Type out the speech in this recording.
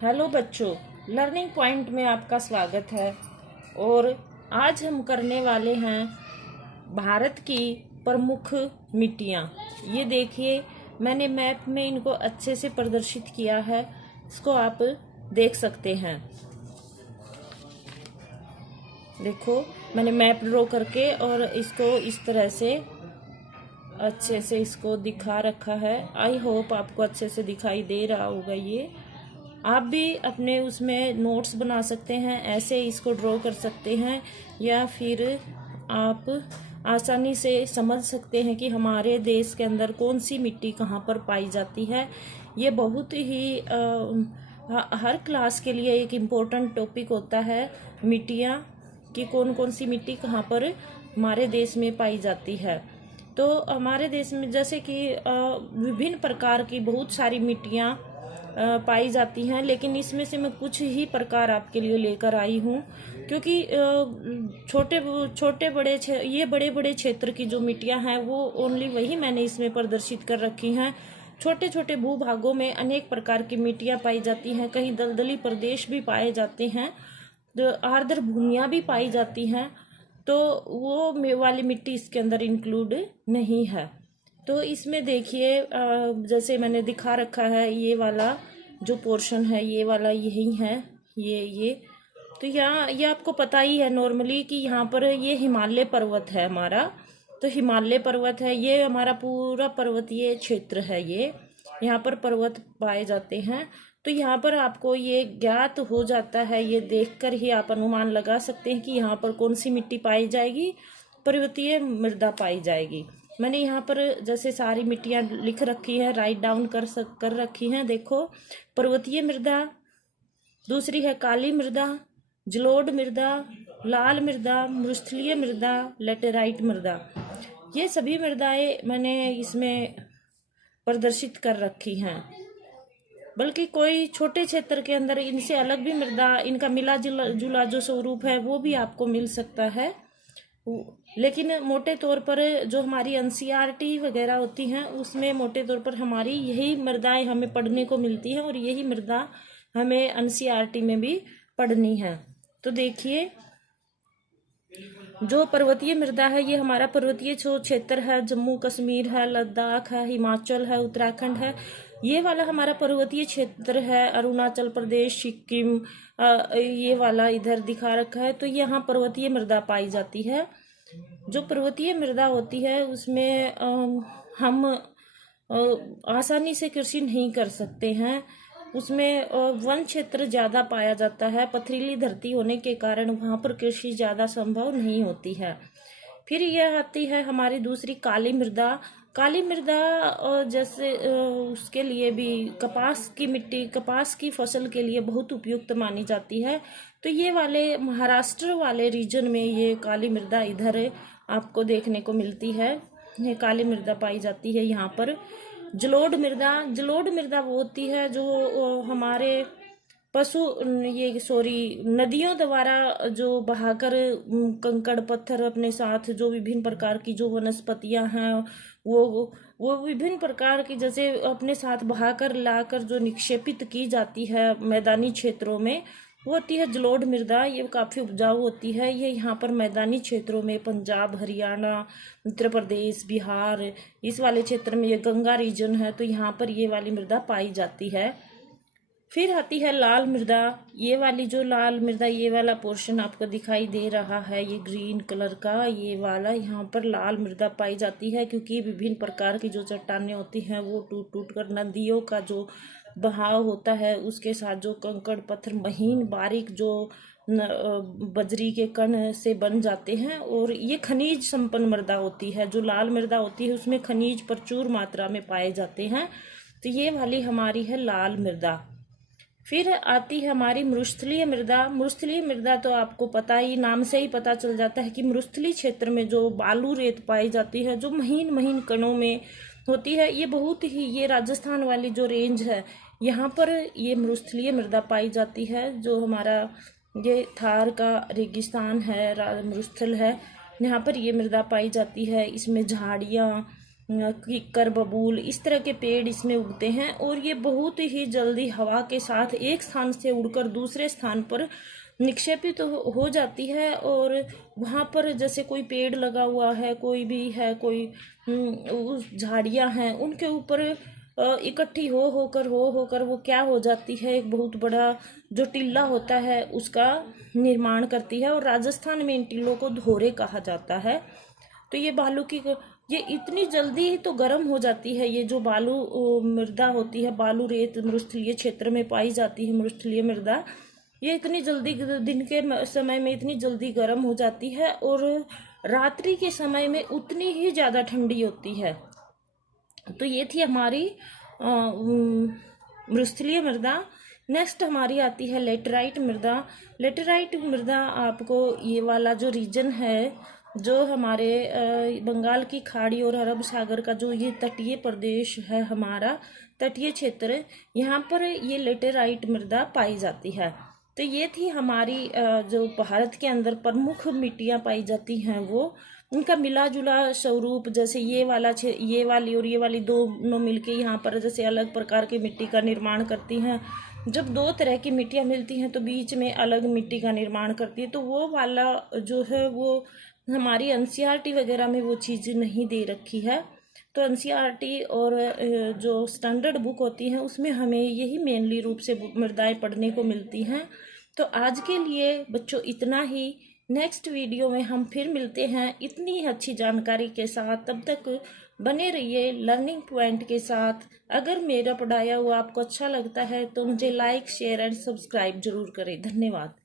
Hello बच्चों, learning point में आपका स्वागत है। और आज हम करने वाले हैं भारत की प्रमुख मिट्टियाँ। ये देखिए, मैंने मैप में इनको अच्छे से प्रदर्शित किया है। इसको आप देख सकते हैं। देखो, मैंने मैप ड्रॉ करके और इसको इस तरह से अच्छे से इसको दिखा रखा है। आई होप आपको अच्छे से दिखाई दे रहा होगा। ये आप भी अपने उसमें नोट्स बना सकते हैं, ऐसे इसको ड्रॉ कर सकते हैं, या फिर आप आसानी से समझ सकते हैं कि हमारे देश के अंदर कौन सी मिट्टी कहाँ पर पाई जाती है। ये बहुत ही हर क्लास के लिए एक इम्पोर्टेंट टॉपिक होता है, मिट्टियाँ कि कौन कौन सी मिट्टी कहाँ पर हमारे देश में पाई जाती है। तो हमारे देश में जैसे कि विभिन्न प्रकार की बहुत सारी मिट्टियाँ पाई जाती हैं, लेकिन इसमें से मैं कुछ ही प्रकार आपके लिए लेकर आई हूँ, क्योंकि छोटे बड़े ये बड़े बड़े क्षेत्र की जो मिट्टियाँ हैं वो ओनली वही मैंने इसमें प्रदर्शित कर रखी हैं। छोटे छोटे भूभागों में अनेक प्रकार की मिट्टियाँ पाई जाती हैं, कहीं दलदली प्रदेश भी पाए जाते हैं, आर्द्र भूमियाँ भी पाई जाती हैं, तो वो वाली मिट्टी इसके अंदर इंक्लूड नहीं है। तो इसमें देखिए, जैसे मैंने दिखा रखा है, ये वाला जो पोर्शन है ये वाला यही है। ये तो यहाँ ये आपको पता ही है नॉर्मली कि यहाँ पर ये हिमालय पर्वत है हमारा। तो हिमालय पर्वत है, ये हमारा पूरा पर्वतीय क्षेत्र है। ये यहाँ पर पर्वत पाए जाते हैं। तो यहाँ पर आपको ये ज्ञात हो जाता है, ये देखकर ही आप अनुमान लगा सकते हैं कि यहाँ पर कौन सी मिट्टी पाई जाएगी, पर्वतीय मृदा पाई जाएगी। मैंने यहाँ पर जैसे सारी मिट्टियाँ लिख रखी है, राइट डाउन कर रखी हैं। देखो, पर्वतीय मृदा, दूसरी है काली मृदा, जलोढ़ मृदा, लाल मृदा, मृस्थलीय मृदा, लेटेराइट मृदा। ये सभी मृदाएं मैंने इसमें प्रदर्शित कर रखी हैं। बल्कि कोई छोटे क्षेत्र के अंदर इनसे अलग भी मृदा, इनका मिला जुला जो स्वरूप है वो भी आपको मिल सकता है। लेकिन मोटे तौर पर जो हमारी एनसीईआरटी वगैरह होती हैं उसमें मोटे तौर पर हमारी यही मृदाएं हमें पढ़ने को मिलती हैं, और यही मृदा हमें एनसीईआरटी में भी पढ़नी है। तो देखिए, जो पर्वतीय मृदा है ये हमारा पर्वतीय जो क्षेत्र है, जम्मू कश्मीर है, लद्दाख है, हिमाचल है, उत्तराखंड है, ये वाला हमारा पर्वतीय क्षेत्र है। अरुणाचल प्रदेश, सिक्किम, ये वाला इधर दिखा रखा है। तो यहाँ पर्वतीय मृदा पाई जाती है। जो पर्वतीय मृदा होती है उसमें हम आसानी से कृषि नहीं कर सकते हैं। उसमें वन क्षेत्र ज़्यादा पाया जाता है, पथरीली धरती होने के कारण वहाँ पर कृषि ज़्यादा संभव नहीं होती है। फिर यह आती है हमारी दूसरी काली मृदा। काली मृदा जैसे उसके लिए भी कपास की मिट्टी, कपास की फसल के लिए बहुत उपयुक्त मानी जाती है। तो ये वाले महाराष्ट्र वाले रीजन में ये काली मृदा इधर आपको देखने को मिलती है। ये काली मृदा पाई जाती है यहाँ पर। जलोढ़ मृदा, जलोढ़ मृदा वो होती है जो हमारे नदियों द्वारा जो बहाकर कंकड़ पत्थर अपने साथ, जो विभिन्न प्रकार की जो वनस्पतियां हैं वो विभिन्न प्रकार की जैसे अपने साथ बहाकर लाकर जो निक्षेपित की जाती है मैदानी क्षेत्रों में, वो होती है जलोढ़ मृदा। ये काफ़ी उपजाऊ होती है। ये यहाँ पर मैदानी क्षेत्रों में पंजाब, हरियाणा, उत्तर प्रदेश, बिहार, इस वाले क्षेत्र में, ये गंगा रीजन है, तो यहाँ पर ये वाली मृदा पाई जाती है। फिर आती है लाल मृदा। ये वाली जो लाल मृदा, ये वाला पोर्शन आपको दिखाई दे रहा है, ये ग्रीन कलर का, ये वाला यहाँ पर लाल मृदा पाई जाती है, क्योंकि विभिन्न प्रकार की जो चट्टानें होती हैं वो टूट टूट कर नदियों का जो बहाव होता है उसके साथ जो कंकड़ पत्थर महीन बारीक जो बजरी के कण से बन जाते हैं, और ये खनिज संपन्न मृदा होती है। जो लाल मृदा होती है उसमें खनिज प्रचुर मात्रा में पाए जाते हैं। तो ये वाली हमारी है लाल मृदा। फिर आती है हमारी मृस्थलीय मृदा। मृस्थलीय मृदा तो आपको पता ही, नाम से ही पता चल जाता है कि मृस्थलीय क्षेत्र में जो बालू रेत पाई जाती है, जो महीन महीन कणों में होती है, ये बहुत ही, ये राजस्थान वाली जो रेंज है यहाँ पर ये मृस्थलीय मृदा पाई जाती है। जो हमारा ये थार का रेगिस्तान है, मरुस्थल है, यहाँ पर ये मृदा पाई जाती है। इसमें झाड़ियाँ, किक्कर, बबूल, इस तरह के पेड़ इसमें उगते हैं और ये बहुत ही जल्दी हवा के साथ एक स्थान से उड़कर दूसरे स्थान पर निक्षेपित तो हो जाती है। और वहाँ पर जैसे कोई पेड़ लगा हुआ है, कोई भी है, कोई उस झाड़ियाँ हैं, उनके ऊपर इकट्ठी हो होकर वो क्या हो जाती है, एक बहुत बड़ा जो टिल्ला होता है उसका निर्माण करती है। और राजस्थान में इन टिल्लों को धोरे कहा जाता है। तो ये बालू की ये इतनी जल्दी ही तो गर्म हो जाती है। ये जो बालू मृदा होती है, बालू रेत मरुस्थलीय क्षेत्र में पाई जाती है, मरुस्थलीय मृदा, ये इतनी जल्दी दिन के समय में इतनी जल्दी गर्म हो जाती है और रात्रि के समय में उतनी ही ज़्यादा ठंडी होती है। तो ये थी हमारी मरुस्थलीय मृदा। नेक्स्ट हमारी आती है लेटराइट मृदा। लेटराइट मृदा आपको ये वाला जो रीजन है, जो हमारे बंगाल की खाड़ी और अरब सागर का जो ये तटीय प्रदेश है, हमारा तटीय क्षेत्र, यहाँ पर ये लेटेराइट मृदा पाई जाती है। तो ये थी हमारी जो भारत के अंदर प्रमुख मिट्टियाँ पाई जाती हैं, वो इनका मिला जुला स्वरूप, जैसे ये वाली और ये वाली दोनों मिलके यहाँ पर जैसे अलग प्रकार की मिट्टी का निर्माण करती हैं। जब दो तरह की मिट्टियाँ मिलती हैं तो बीच में अलग मिट्टी का निर्माण करती है। तो वो वाला जो है वो हमारी एनसीईआरटी वगैरह में वो चीज़ नहीं दे रखी है। तो एनसीईआरटी और जो स्टैंडर्ड बुक होती हैं उसमें हमें यही मेनली रूप से मृदाएं पढ़ने को मिलती हैं। तो आज के लिए बच्चों इतना ही। नेक्स्ट वीडियो में हम फिर मिलते हैं इतनी अच्छी जानकारी के साथ। तब तक बने रहिए लर्निंग पॉइंट के साथ। अगर मेरा पढ़ाया हुआ आपको अच्छा लगता है तो मुझे लाइक, शेयर एंड सब्सक्राइब जरूर करें। धन्यवाद।